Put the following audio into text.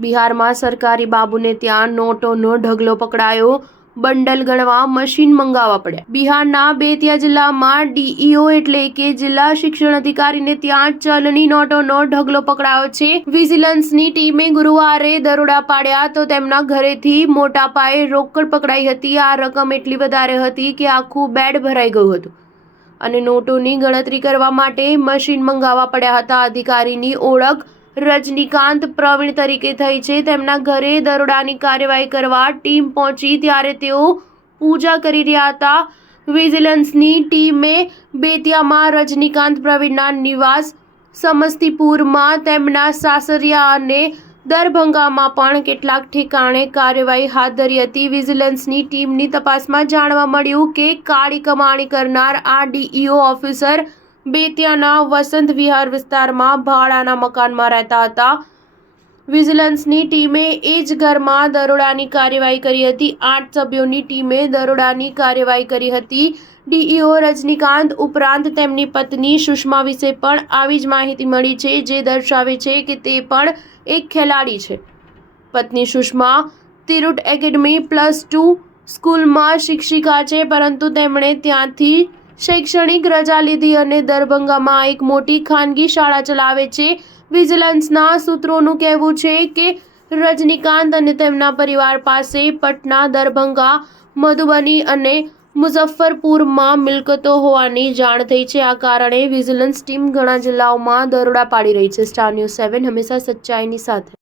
બિહારમાં સરકારી બાબુને ત્યાં નોટોનો ઢગલો પકડાયો, બંડલ ગણવા મશીન મંગાવવા પડ્યા। બિહારના બેતિયા જિલ્લામાં ડીઈઓ એટલે કે જિલ્લા શિક્ષણ અધિકારીને ત્યાં ચલણી નોટોનો ઢગલો પકડાયો છે। વિજિલન્સની ટીમે ગુરુવારે દરોડા પાડ્યા તો તેમના ઘરેથી મોટા પાયે રોકડ પકડાઈ હતી। આ રકમ એટલી વધારે હતી કે આખું બેડ ભરાઈ ગયું હતું અને નોટોની ગણતરી કરવા માટે મશીન મંગાવવા પડ્યા હતા। અધિકારીની ઓળખ રજનીકાંત પ્રવીણ તરીકે થઈ છે। તેમના ઘરે દરોડાની કાર્યવાહી કરવા ટીમ પહોંચી ત્યારે તેઓ પૂજા કરી રહ્યા હતા। વિજિલન્સની ટીમે બેતિયામાં રજનીકાંત પ્રવીણના નિવાસ, સમસ્તીપુરમાં તેમના સાસરિયા અને દરભંગામાં પણ કેટલાક ઠેકાણે કાર્યવાહી હાથ ધરી હતી। વિજિલન્સની ટીમની તપાસમાં જાણવા મળ્યું કે કાળી કમાણી કરનાર આ ડીઈઓ ઓફિસર બેતિયાના વસંત વિહાર વિસ્તારમાં ભાડાના મકાનમાં રહેતા હતા। વિજિલન્સની ટીમે એ જ ઘરમાં દરોડાની કાર્યવાહી કરી હતી। 8 સભ્યોની ટીમે દરોડાની કાર્યવાહી કરી હતી। ડીઈઓ રજનીકાંત ઉપરાંત તેમની પત્ની સુષ્મા વિશે પણ આવી જ માહિતી મળી છે, જે દર્શાવે છે કે તે પણ એક ખેલાડી છે। પત્ની સુષ્મા તિરુટ એકેડમી +2 સ્કૂલમાં શિક્ષિકા છે, પરંતુ તેમણે ત્યાંથી શૈક્ષણિક રજા લીધી અને દરભંગામાં એક મોટી ખાનગી શાળા ચલાવે છે। વિજિલન્સના સૂત્રોનું કહેવું છે કે રજનીકાંત અને તેમના પરિવાર પાસે પટના, દરભંગા, મધુબની અને મુઝફ્ફરપુરમાં મિલકતો હોવાની જાણ થઈ છે। આ કારણે વિજિલન્સ ટીમ ઘણા જિલ્લાઓમાં દરોડા પાડી રહી છે। સ્ટાર ન્યૂઝ 7 હંમેશા સચ્ચાઈની સાથે।